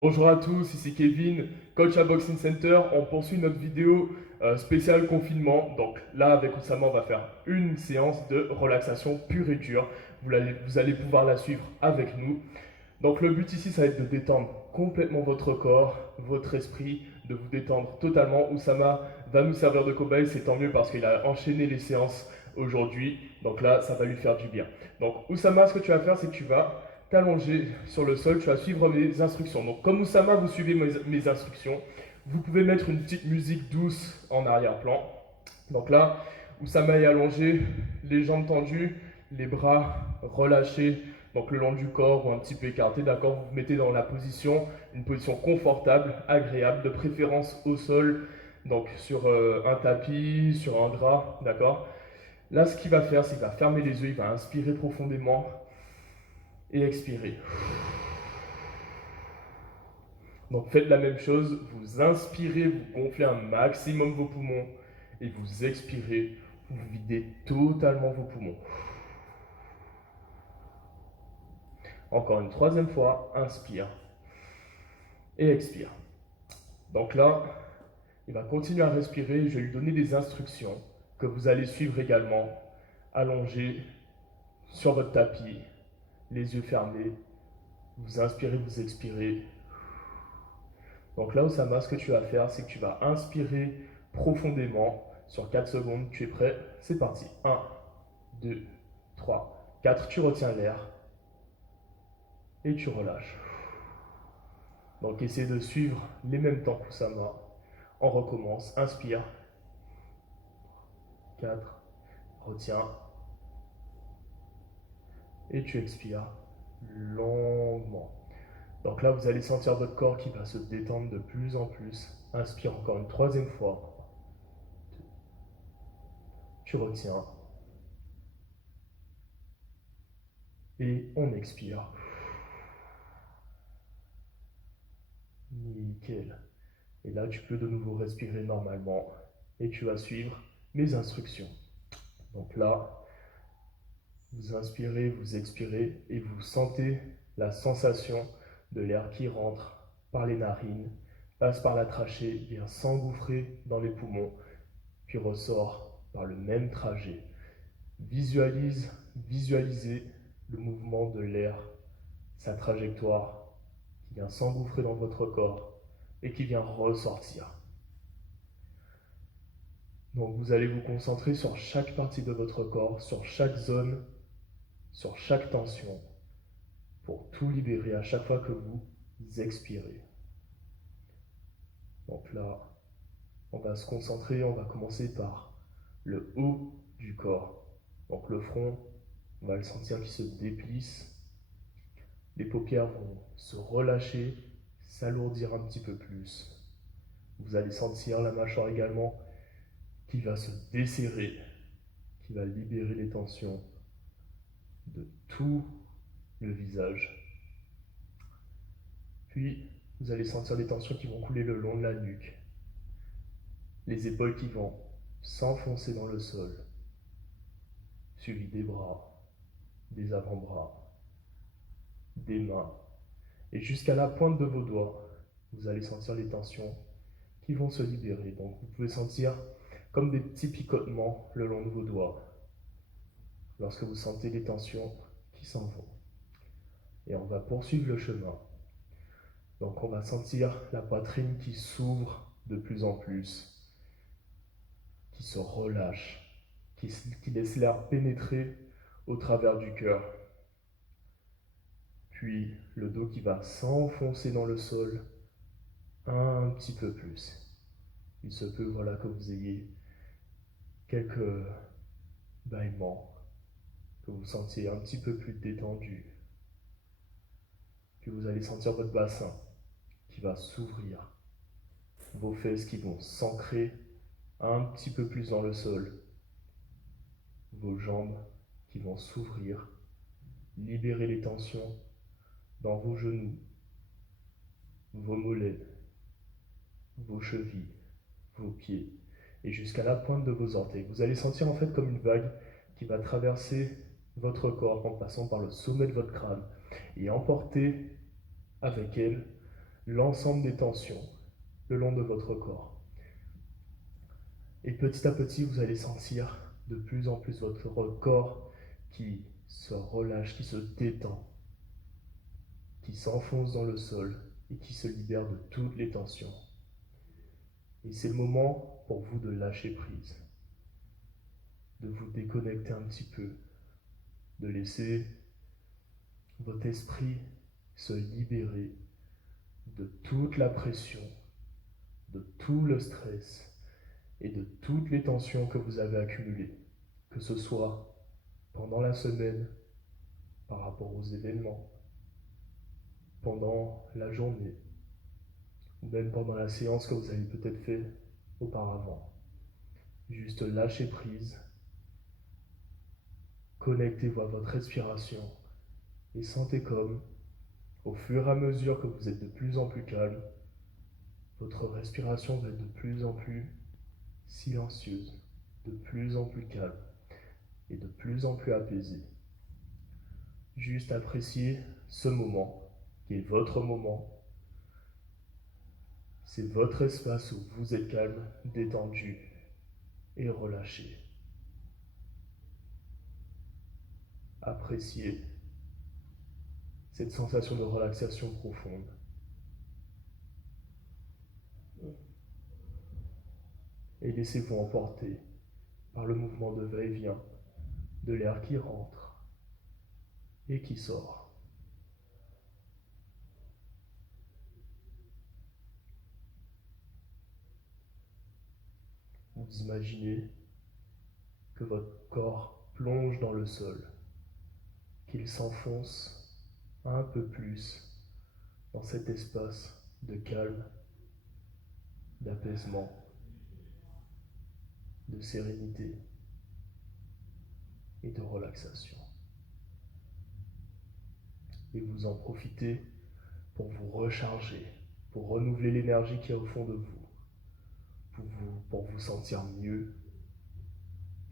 Bonjour à tous, ici Kevin, coach à Boxing Center. On poursuit notre vidéo spéciale confinement. Donc là, avec Oussama, on va faire une séance de relaxation pure et dure. Vous allez pouvoir la suivre avec nous. Donc le but ici, ça va être de détendre complètement votre corps, votre esprit, de vous détendre totalement. Oussama va nous servir de cobaye, c'est tant mieux parce qu'il a enchaîné les séances aujourd'hui. Donc là, ça va lui faire du bien. Donc Oussama, ce que tu vas faire, c'est que tu vas t'allonger sur le sol, tu vas suivre mes instructions. Donc comme Oussama, vous suivez mes instructions. Vous pouvez mettre une petite musique douce en arrière-plan. Donc là, Oussama est allongé, les jambes tendues, les bras relâchés, donc le long du corps ou un petit peu écarté, d'accord. Vous vous mettez dans une position confortable, agréable, de préférence au sol, donc sur un tapis, sur un drap, d'accord. Là, ce qu'il va faire, c'est qu'il va fermer les yeux, il va inspirer profondément et expirer. Donc faites la même chose, vous inspirez, vous gonflez un maximum vos poumons et vous expirez, vous videz totalement vos poumons. Encore une troisième fois, inspire et expire. Donc là, il va continuer à respirer, je vais lui donner des instructions que vous allez suivre également, allongé sur votre tapis, les yeux fermés, vous inspirez, vous expirez. Donc là, Oussama, ce que tu vas faire, c'est que tu vas inspirer profondément sur 4 secondes. Tu es prêt? C'est parti. 1, 2, 3, 4. Tu retiens l'air et tu relâches. Donc essaie de suivre les mêmes temps qu'Oussama. On recommence. Inspire. 4. Retiens. Et tu expires longuement. Donc là, vous allez sentir votre corps qui va se détendre de plus en plus. Inspire encore une troisième fois. Tu retiens. Et on expire. Nickel. Et là, tu peux de nouveau respirer normalement. Et tu vas suivre mes instructions. Donc là, vous inspirez, vous expirez et vous sentez la sensation de l'air qui rentre par les narines, passe par la trachée, vient s'engouffrer dans les poumons, puis ressort par le même trajet. Visualisez le mouvement de l'air, sa trajectoire qui vient s'engouffrer dans votre corps et qui vient ressortir. Donc vous allez vous concentrer sur chaque partie de votre corps, sur chaque zone, sur chaque tension, pour tout libérer à chaque fois que vous expirez. Donc là, on va se concentrer, on va commencer par le haut du corps. Donc le front, on va le sentir qui se déplisse. Les paupières vont se relâcher, s'alourdir un petit peu plus. Vous allez sentir la mâchoire également qui va se desserrer, qui va libérer les tensions de tout le visage. Puis, vous allez sentir les tensions qui vont couler le long de la nuque, les épaules qui vont s'enfoncer dans le sol, suivi des bras, des avant-bras, des mains, et jusqu'à la pointe de vos doigts, vous allez sentir les tensions qui vont se libérer. Donc vous pouvez sentir comme des petits picotements le long de vos doigts lorsque vous sentez les tensions qui s'en vont. Et on va poursuivre le chemin. Donc on va sentir la poitrine qui s'ouvre de plus en plus, qui se relâche, qui laisse l'air pénétrer au travers du cœur. Puis le dos qui va s'enfoncer dans le sol un petit peu plus. Il se peut voilà, que vous ayez quelques bâillements, que vous sentiez un petit peu plus détendu. Puis vous allez sentir votre bassin qui va s'ouvrir, vos fesses qui vont s'ancrer un petit peu plus dans le sol, vos jambes qui vont s'ouvrir, libérer les tensions dans vos genoux, vos mollets, vos chevilles, vos pieds et jusqu'à la pointe de vos orteils. Vous allez sentir en fait comme une vague qui va traverser votre corps en passant par le sommet de votre crâne et emporter avec elle l'ensemble des tensions le long de votre corps. Et petit à petit, vous allez sentir de plus en plus votre corps qui se relâche, qui se détend, qui s'enfonce dans le sol et qui se libère de toutes les tensions. Et c'est le moment pour vous de lâcher prise, de vous déconnecter un petit peu, de laisser votre esprit se libérer de toute la pression, de tout le stress et de toutes les tensions que vous avez accumulées, que ce soit pendant la semaine, par rapport aux événements, pendant la journée, ou même pendant la séance que vous avez peut-être fait auparavant. Juste lâchez prise, connectez-vous à votre respiration et sentez comme, au fur et à mesure que vous êtes de plus en plus calme, votre respiration va être de plus en plus silencieuse, de plus en plus calme et de plus en plus apaisée. Juste appréciez ce moment, qui est votre moment. C'est votre espace où vous êtes calme, détendu et relâché. Appréciez cette sensation de relaxation profonde. Et laissez-vous emporter par le mouvement de va-et-vient de l'air qui rentre et qui sort. Vous imaginez que votre corps plonge dans le sol, qu'il s'enfonce un peu plus dans cet espace de calme, d'apaisement, de sérénité et de relaxation. Et vous en profitez pour vous recharger, pour renouveler l'énergie qu'il y a au fond de vous, pour vous sentir mieux,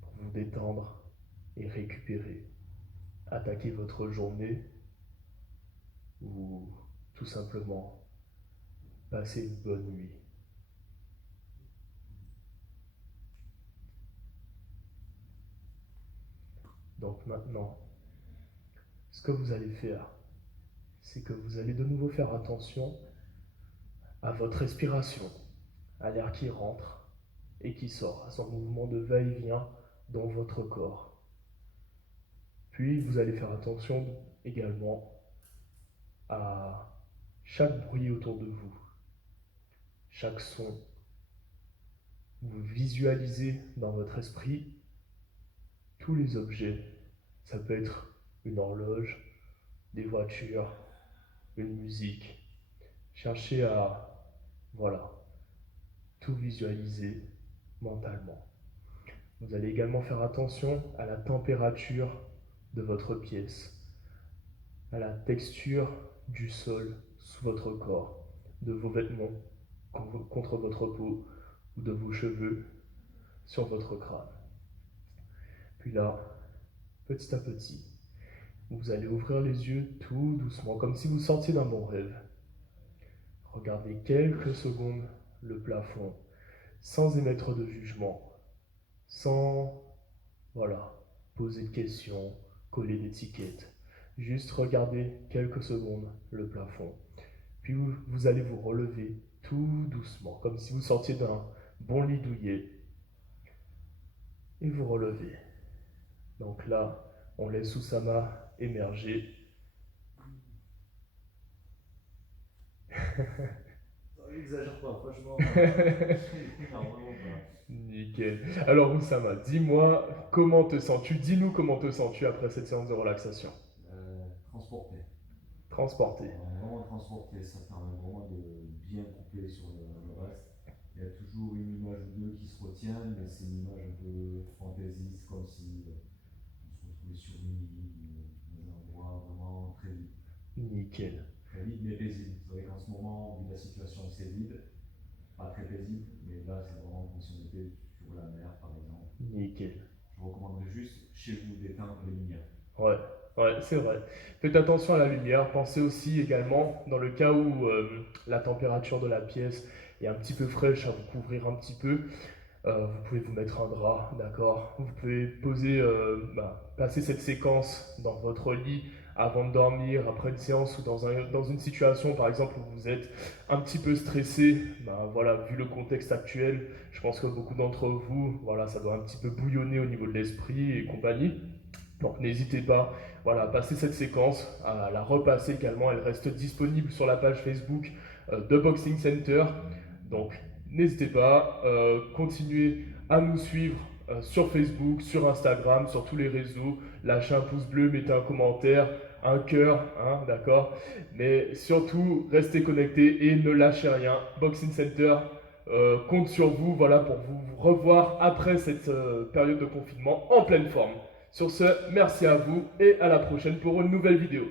pour vous détendre et récupérer. Attaquer votre journée ou tout simplement passer une bonne nuit. Donc maintenant, ce que vous allez faire, c'est que vous allez de nouveau faire attention à votre respiration, à l'air qui rentre et qui sort, à son mouvement de va-et-vient dans votre corps. Puis vous allez faire attention également à chaque bruit autour de vous, chaque son. Vous visualisez dans votre esprit tous les objets. Ça peut être une horloge, des voitures, une musique. Cherchez à, voilà, tout visualiser mentalement. Vous allez également faire attention à la température de votre pièce, à la texture du sol sous votre corps, de vos vêtements contre votre peau ou de vos cheveux sur votre crâne. Puis là, petit à petit, vous allez ouvrir les yeux tout doucement, comme si vous sortiez d'un bon rêve. Regardez quelques secondes le plafond, sans émettre de jugement, sans, voilà, poser de questions, coller d'étiquettes. Juste regardez quelques secondes le plafond. Puis vous allez vous relever tout doucement, comme si vous sortiez d'un bon lit douillet. Et vous relevez. Donc là, on laisse Oussama émerger. N'exagère pas, franchement. Non, vraiment pas. Nickel. Alors Oussama, dis-moi comment te sens-tu? Dis-nous comment te sens-tu après cette séance de relaxation. Transporté. Transporté. Vraiment transporté, ça permet vraiment de bien couper sur le reste. Il y a toujours une image ou deux qui se retient, mais c'est une image un peu fantaisiste, comme si on se retrouvait sur une île, dans un endroit vraiment très vide. Nickel. Très vide mais paisible. C'est vrai qu'en ce moment, vu la situation, c'est vide, pas très paisible, mais là, c'est vraiment comme si on était sur la mer, par exemple. Nickel. Je recommanderais juste chez vous d'éteindre les lumières. Ouais. Ouais, c'est vrai. Faites attention à la lumière. Pensez aussi également, dans le cas où la température de la pièce est un petit peu fraîche, à vous couvrir un petit peu. Vous pouvez vous mettre un drap, d'accord? Vous pouvez passer cette séquence dans votre lit avant de dormir, après une séance ou dans une situation par exemple où vous êtes un petit peu stressé. Voilà, vu le contexte actuel, je pense que beaucoup d'entre vous, voilà, ça doit un petit peu bouillonner au niveau de l'esprit et compagnie. Donc n'hésitez pas, voilà, à passer cette séquence, à la repasser également. Elle reste disponible sur la page Facebook de Boxing Center. Donc n'hésitez pas, continuez à nous suivre sur Facebook, sur Instagram, sur tous les réseaux. Lâchez un pouce bleu, mettez un commentaire, un cœur, hein, d'accord. Mais surtout, restez connectés et ne lâchez rien. Boxing Center compte sur vous, voilà, pour vous revoir après cette période de confinement en pleine forme. Sur ce, merci à vous et à la prochaine pour une nouvelle vidéo.